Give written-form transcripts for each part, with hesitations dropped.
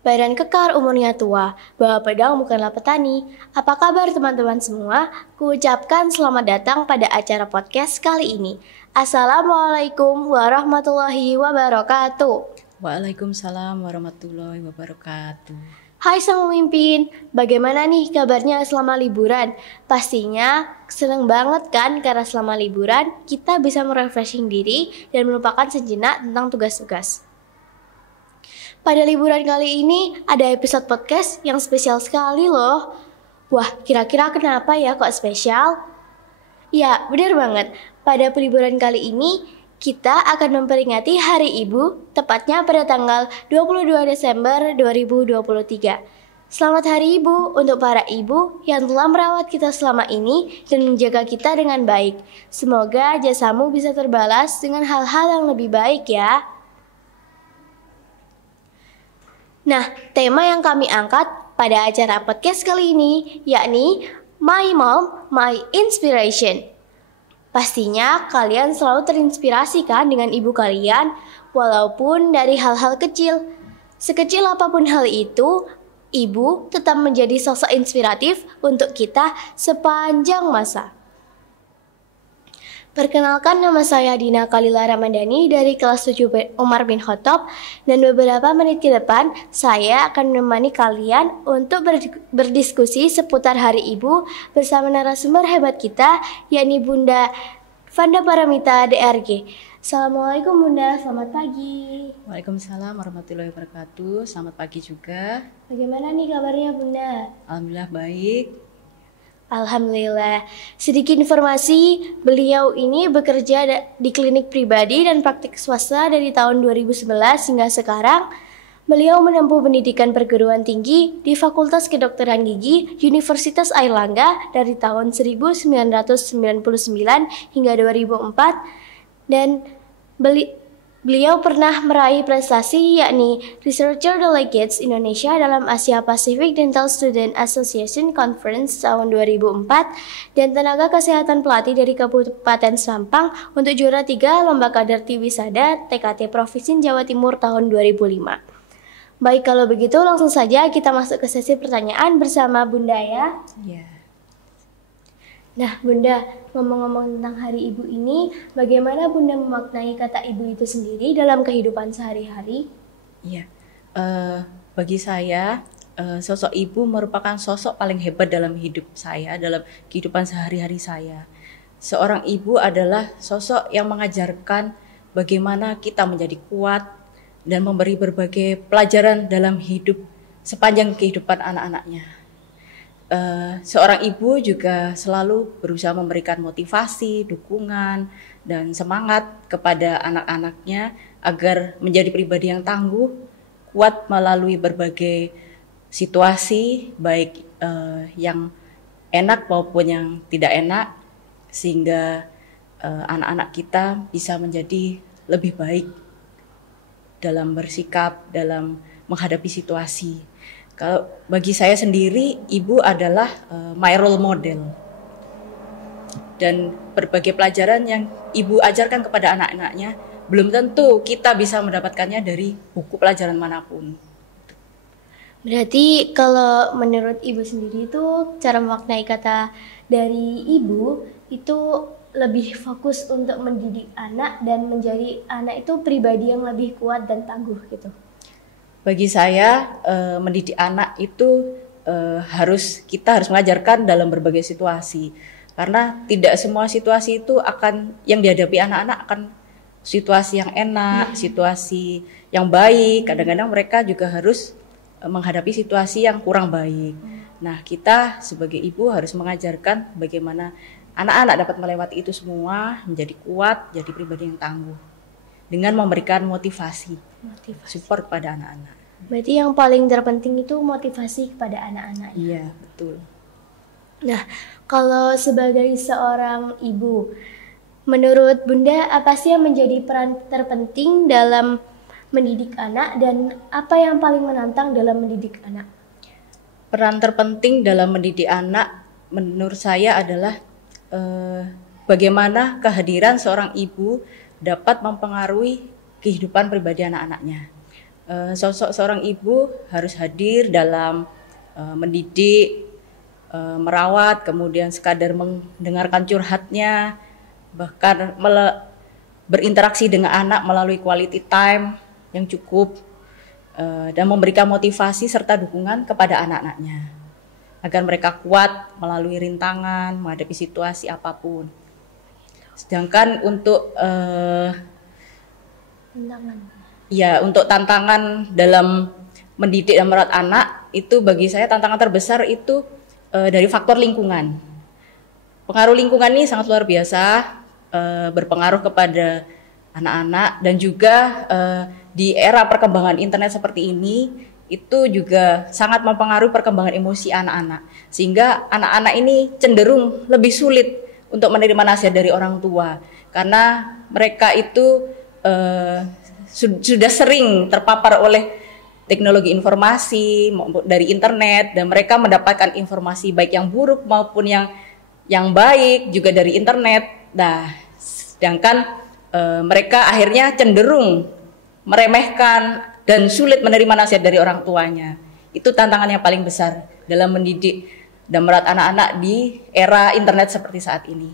Badan kekar umurnya tua, bawa pedang bukanlah petani. Apa kabar teman-teman semua? Kuucapkan selamat datang pada acara podcast kali ini. Assalamualaikum warahmatullahi wabarakatuh. Waalaikumsalam warahmatullahi wabarakatuh. Hai sang pemimpin, bagaimana nih kabarnya selama liburan? Pastinya seneng banget kan karena selama liburan kita bisa merefreshing diri dan melupakan sejenak tentang tugas-tugas. Pada liburan kali ini ada episode podcast yang spesial sekali loh. Wah, kira-kira kenapa ya kok spesial? Ya, benar banget. Pada liburan kali ini, kita akan memperingati Hari Ibu, tepatnya pada tanggal 22 Desember 2023. Selamat Hari Ibu untuk para ibu yang telah merawat kita selama ini dan menjaga kita dengan baik. Semoga jasamu bisa terbalas dengan hal-hal yang lebih baik ya. Nah, tema yang kami angkat pada acara podcast kali ini yakni My Mom, My Inspiration. Pastinya kalian selalu terinspirasi kan dengan ibu kalian, walaupun dari hal-hal kecil. Sekecil apapun hal itu, ibu tetap menjadi sosok inspiratif untuk kita sepanjang masa. Perkenalkan, nama saya Dina Kalila Ramadhani dari kelas 7 Umar bin Khattab, dan beberapa menit ke depan saya akan menemani kalian untuk berdiskusi seputar Hari Ibu bersama narasumber hebat kita, yakni Bunda Vanda Paramita DRG. Assalamualaikum Bunda, selamat pagi. Waalaikumsalam warahmatullahi wabarakatuh. Selamat pagi juga. Bagaimana nih kabarnya Bunda? Alhamdulillah baik. Alhamdulillah. Sedikit informasi, beliau ini bekerja di klinik pribadi dan praktik swasta dari tahun 2011 hingga sekarang. Beliau menempuh pendidikan perguruan tinggi di Fakultas Kedokteran Gigi Universitas Airlangga dari tahun 1999 hingga 2004, dan beliau pernah meraih prestasi yakni Researcher Delegates Indonesia dalam Asia Pacific Dental Student Association Conference tahun 2004 dan tenaga kesehatan pelatih dari Kabupaten Sampang untuk juara 3 Lomba Kaderti Wisada TKT Provinsi Jawa Timur tahun 2005. Baik, kalau begitu langsung saja kita masuk ke sesi pertanyaan bersama Bunda ya. Ya. Nah Bunda, ngomong-ngomong tentang Hari Ibu ini, bagaimana Bunda memaknai kata ibu itu sendiri dalam kehidupan sehari-hari? Iya. Bagi saya, sosok ibu merupakan sosok paling hebat dalam hidup saya, dalam kehidupan sehari-hari saya. Seorang ibu adalah sosok yang mengajarkan bagaimana kita menjadi kuat dan memberi berbagai pelajaran dalam hidup sepanjang kehidupan anak-anaknya. Seorang ibu juga selalu berusaha memberikan motivasi, dukungan, dan semangat kepada anak-anaknya agar menjadi pribadi yang tangguh, kuat melalui berbagai situasi, baik yang enak maupun yang tidak enak, sehingga anak-anak kita bisa menjadi lebih baik dalam bersikap, dalam menghadapi situasi. Kalau bagi saya sendiri, ibu adalah my role model. Dan berbagai pelajaran yang ibu ajarkan kepada anak-anaknya, belum tentu kita bisa mendapatkannya dari buku pelajaran manapun. Berarti kalau menurut ibu sendiri itu cara memaknai kata dari ibu itu lebih fokus untuk mendidik anak dan menjadi anak itu pribadi yang lebih kuat dan tangguh gitu. Bagi saya, mendidik anak itu kita harus mengajarkan dalam berbagai situasi, karena tidak semua situasi itu yang dihadapi anak-anak akan situasi yang enak, situasi yang baik. Kadang-kadang mereka juga harus menghadapi situasi yang kurang baik. Nah, kita sebagai ibu harus mengajarkan bagaimana anak-anak dapat melewati itu semua, menjadi kuat, jadi pribadi yang tangguh, dengan memberikan motivasi. Support pada anak-anak. Berarti yang paling terpenting itu motivasi kepada anak-anak. Iya, betul. Nah, kalau sebagai seorang ibu, menurut Bunda apa sih yang menjadi peran terpenting dalam mendidik anak dan apa yang paling menantang dalam mendidik anak? Peran terpenting dalam mendidik anak menurut saya adalah bagaimana kehadiran seorang ibu dapat mempengaruhi kehidupan pribadi anak-anaknya. Sosok seorang ibu harus hadir dalam mendidik, merawat, kemudian sekadar mendengarkan curhatnya, bahkan berinteraksi dengan anak melalui quality time yang cukup, dan memberikan motivasi serta dukungan kepada anak-anaknya agar mereka kuat melalui rintangan menghadapi situasi apapun. Sedangkan untuk untuk tantangan dalam mendidik dan merawat anak itu bagi saya tantangan terbesar itu dari faktor lingkungan. Pengaruh lingkungan ini sangat luar biasa, berpengaruh kepada anak-anak, dan juga di era perkembangan internet seperti ini itu juga sangat mempengaruhi perkembangan emosi anak-anak, sehingga anak-anak ini cenderung lebih sulit untuk menerima nasihat dari orang tua karena mereka itu sudah sering terpapar oleh teknologi informasi dari internet, dan mereka mendapatkan informasi baik yang buruk maupun yang baik juga dari internet. Nah, sedangkan mereka akhirnya cenderung meremehkan dan sulit menerima nasihat dari orang tuanya. Itu tantangan yang paling besar dalam mendidik dan merawat anak-anak di era internet seperti saat ini.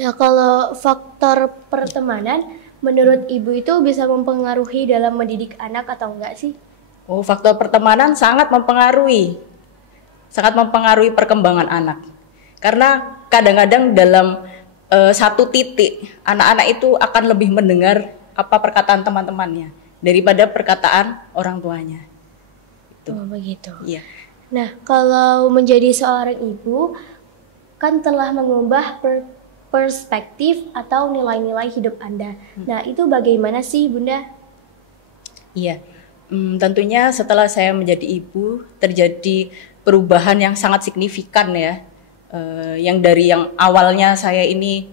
Nah, kalau faktor pertemanan menurut Ibu itu bisa mempengaruhi dalam mendidik anak atau enggak sih? Oh, faktor pertemanan sangat mempengaruhi perkembangan anak. Karena kadang-kadang dalam satu titik anak-anak itu akan lebih mendengar apa perkataan teman-temannya daripada perkataan orang tuanya. Itu. Oh, begitu. Iya. Nah, kalau menjadi seorang ibu kan telah mengubah perspektif atau nilai-nilai hidup Anda. Nah, itu bagaimana sih, Bunda? Iya. Tentunya setelah saya menjadi ibu terjadi perubahan yang sangat signifikan ya. Yang dari yang awalnya saya ini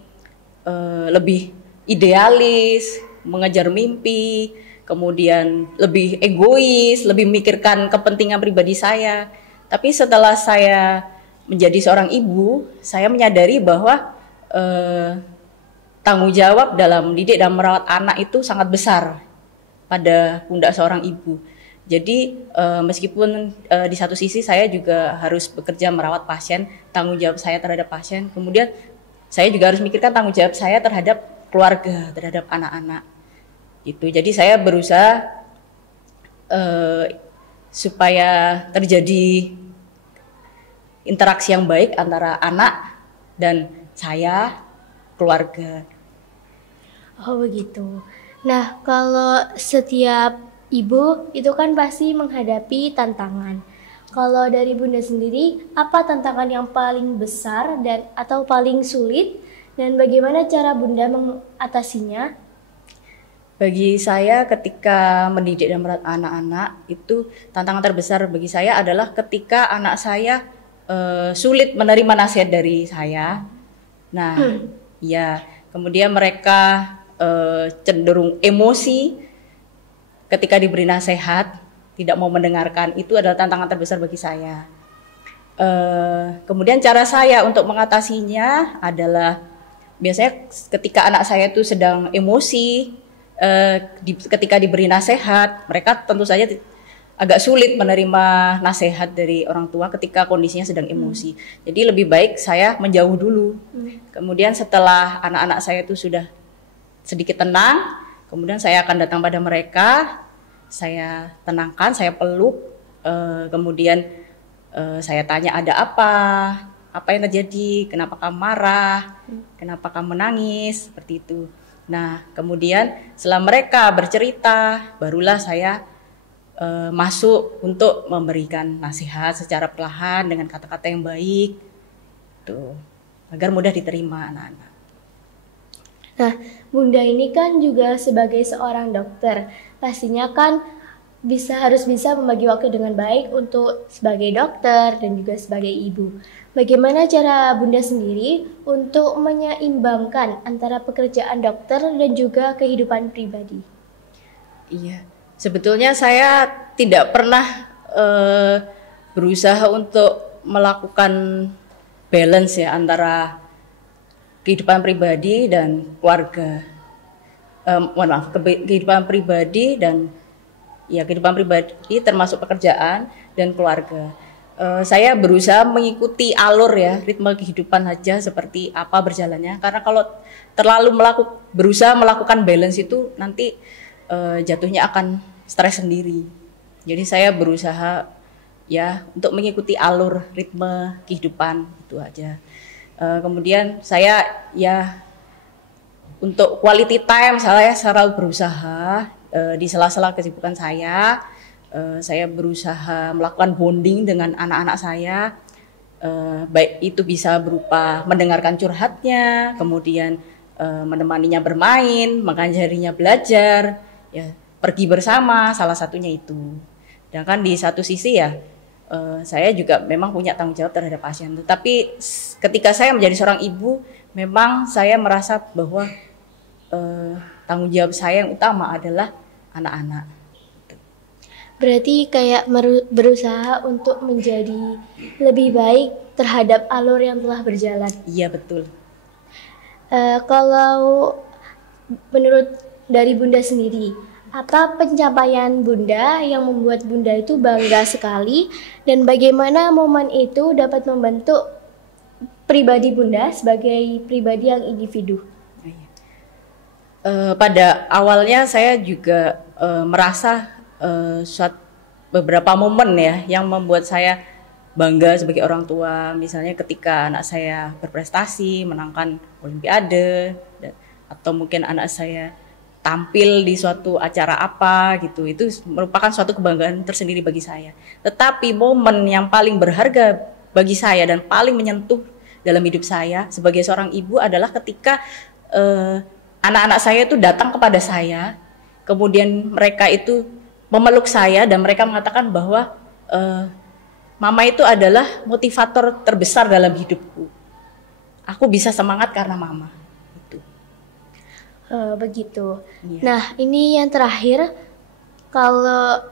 lebih idealis, mengejar mimpi, kemudian lebih egois, lebih memikirkan kepentingan pribadi saya. Tapi setelah saya menjadi seorang ibu, saya menyadari bahwa tanggung jawab dalam mendidik dan merawat anak itu sangat besar pada pundak seorang ibu. Jadi meskipun di satu sisi saya juga harus bekerja merawat pasien, tanggung jawab saya terhadap pasien, kemudian saya juga harus memikirkan tanggung jawab saya terhadap keluarga, terhadap anak-anak. Gitu. Jadi saya berusaha supaya terjadi interaksi yang baik antara anak dan saya, keluarga. Oh, begitu. Nah, kalau setiap ibu itu kan pasti menghadapi tantangan. Kalau dari Bunda sendiri, apa tantangan yang paling besar dan atau paling sulit, dan bagaimana cara Bunda mengatasinya? Bagi saya ketika mendidik dan merawat anak-anak itu tantangan terbesar bagi saya adalah ketika anak saya sulit menerima nasihat dari saya. Nah, ya, kemudian mereka cenderung emosi ketika diberi nasihat, tidak mau mendengarkan. Itu adalah tantangan terbesar bagi saya. Kemudian cara saya untuk mengatasinya adalah biasanya ketika anak saya itu sedang emosi, ketika diberi nasihat, mereka tentu saja agak sulit menerima nasihat dari orang tua ketika kondisinya sedang emosi. Jadi lebih baik saya menjauh dulu. Kemudian setelah anak-anak saya itu sudah sedikit tenang, kemudian saya akan datang pada mereka, saya tenangkan, saya peluk, kemudian saya tanya ada apa yang terjadi, kenapa kamu marah, kenapa kamu menangis, seperti itu. Nah, kemudian setelah mereka bercerita, barulah saya masuk untuk memberikan nasihat secara perlahan dengan kata-kata yang baik, tuh, agar mudah diterima anak-anak. Nah, Bunda ini kan juga sebagai seorang dokter, pastinya kan harus bisa membagi waktu dengan baik untuk sebagai dokter dan juga sebagai ibu. Bagaimana cara Bunda sendiri untuk menyeimbangkan antara pekerjaan dokter dan juga kehidupan pribadi? Iya, sebetulnya saya tidak pernah berusaha untuk melakukan balance ya antara kehidupan pribadi dan keluarga. Kehidupan pribadi dan ya kehidupan pribadi termasuk pekerjaan dan keluarga. Saya berusaha mengikuti alur ya, ritme kehidupan aja seperti apa berjalannya. Karena kalau terlalu berusaha melakukan balance itu nanti jatuhnya akan stres sendiri. Jadi saya berusaha ya untuk mengikuti alur ritme kehidupan itu aja. Kemudian saya ya untuk quality time saya selalu berusaha di sela-sela kesibukan saya berusaha melakukan bonding dengan anak-anak saya, baik itu bisa berupa mendengarkan curhatnya, kemudian menemaninya bermain, mengajarinya belajar, ya pergi bersama, salah satunya itu. Dan kan di satu sisi ya, saya juga memang punya tanggung jawab terhadap pasien. Tetapi ketika saya menjadi seorang ibu, memang saya merasa bahwa tanggung jawab saya yang utama adalah anak-anak. Berarti kayak berusaha untuk menjadi lebih baik terhadap alur yang telah berjalan. Iya, betul. Kalau menurut dari Bunda sendiri, apa pencapaian Bunda yang membuat Bunda itu bangga sekali, dan bagaimana momen itu dapat membentuk pribadi Bunda sebagai pribadi yang individu? Pada awalnya saya juga merasa beberapa momen ya yang membuat saya bangga sebagai orang tua, misalnya ketika anak saya berprestasi menangkan olimpiade, atau mungkin anak saya tampil di suatu acara apa gitu, itu merupakan suatu kebanggaan tersendiri bagi saya. Tetapi momen yang paling berharga bagi saya dan paling menyentuh dalam hidup saya sebagai seorang ibu adalah ketika anak-anak saya itu datang kepada saya, kemudian mereka itu memeluk saya dan mereka mengatakan bahwa mama itu adalah motivator terbesar dalam hidupku. Aku bisa semangat karena mama. Itu. Begitu. Iya. Nah, ini yang terakhir, kalau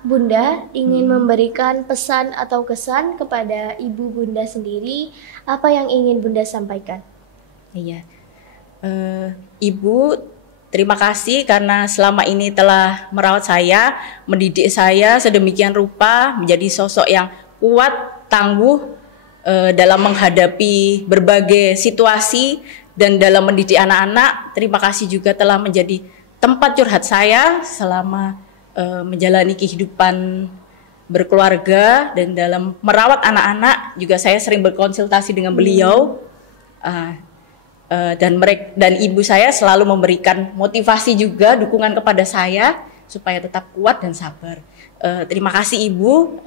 Bunda ingin memberikan pesan atau kesan kepada ibu Bunda sendiri, apa yang ingin Bunda sampaikan? Iya. Ibu, terima kasih karena selama ini telah merawat saya, mendidik saya sedemikian rupa menjadi sosok yang kuat, tangguh dalam menghadapi berbagai situasi dan dalam mendidik anak-anak. Terima kasih juga telah menjadi tempat curhat saya selama menjalani kehidupan berkeluarga, dan dalam merawat anak-anak juga saya sering berkonsultasi dengan beliau. Dan ibu saya selalu memberikan motivasi juga, dukungan kepada saya supaya tetap kuat dan sabar. Terima kasih Ibu,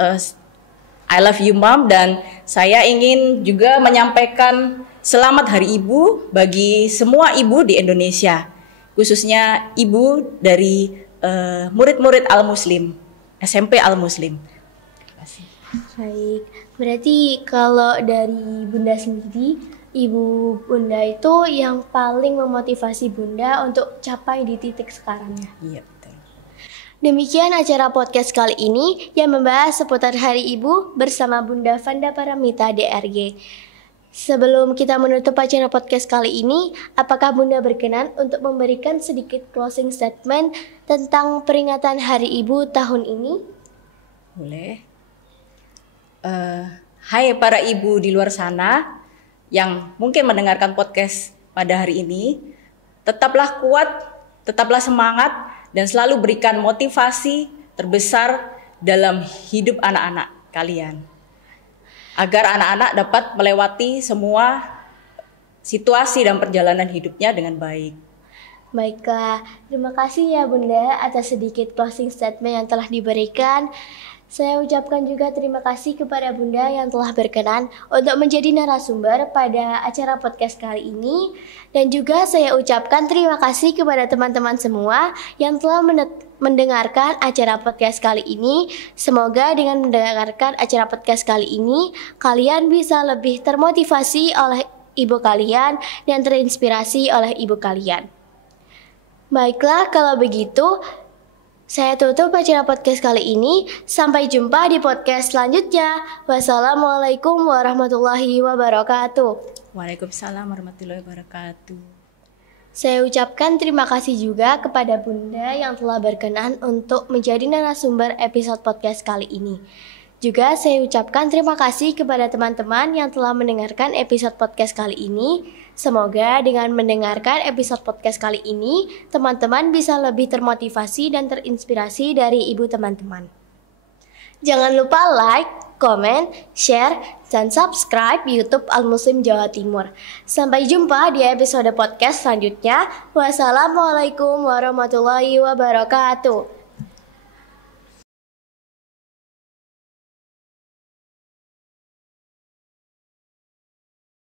I love you Mom, dan saya ingin juga menyampaikan selamat Hari Ibu bagi semua ibu di Indonesia, khususnya ibu dari murid-murid Al-Muslim, SMP Al-Muslim. Terima kasih. Baik, berarti kalau dari Bunda sendiri, Ibu Bunda itu yang paling memotivasi Bunda untuk capai di titik sekarangnya. Iya, betul. Demikian acara podcast kali ini yang membahas seputar Hari Ibu bersama Bunda Vanda Paramita DRG. Sebelum kita menutup acara podcast kali ini, apakah Bunda berkenan untuk memberikan sedikit closing statement tentang peringatan Hari Ibu tahun ini? Boleh. Hai para ibu di luar sana yang mungkin mendengarkan podcast pada hari ini, tetaplah kuat, tetaplah semangat, dan selalu berikan motivasi terbesar dalam hidup anak-anak kalian, agar anak-anak dapat melewati semua situasi dan perjalanan hidupnya dengan baik. Baiklah, terima kasih ya Bunda atas sedikit closing statement yang telah diberikan. Saya ucapkan juga terima kasih kepada Bunda yang telah berkenan untuk menjadi narasumber pada acara podcast kali ini. Dan juga saya ucapkan terima kasih kepada teman-teman semua yang telah mendengarkan acara podcast kali ini. Semoga dengan mendengarkan acara podcast kali ini, kalian bisa lebih termotivasi oleh ibu kalian dan terinspirasi oleh ibu kalian. Baiklah, kalau begitu saya tutup acara podcast kali ini. Sampai jumpa di podcast selanjutnya. Wassalamualaikum warahmatullahi wabarakatuh. Waalaikumsalam warahmatullahi wabarakatuh. Saya ucapkan terima kasih juga kepada Bunda yang telah berkenan untuk menjadi narasumber episode podcast kali ini. Juga saya ucapkan terima kasih kepada teman-teman yang telah mendengarkan episode podcast kali ini. Semoga dengan mendengarkan episode podcast kali ini, teman-teman bisa lebih termotivasi dan terinspirasi dari ibu teman-teman. Jangan lupa like, komen, share, dan subscribe YouTube Al-Muslim Jawa Timur. Sampai jumpa di episode podcast selanjutnya. Wassalamualaikum warahmatullahi wabarakatuh.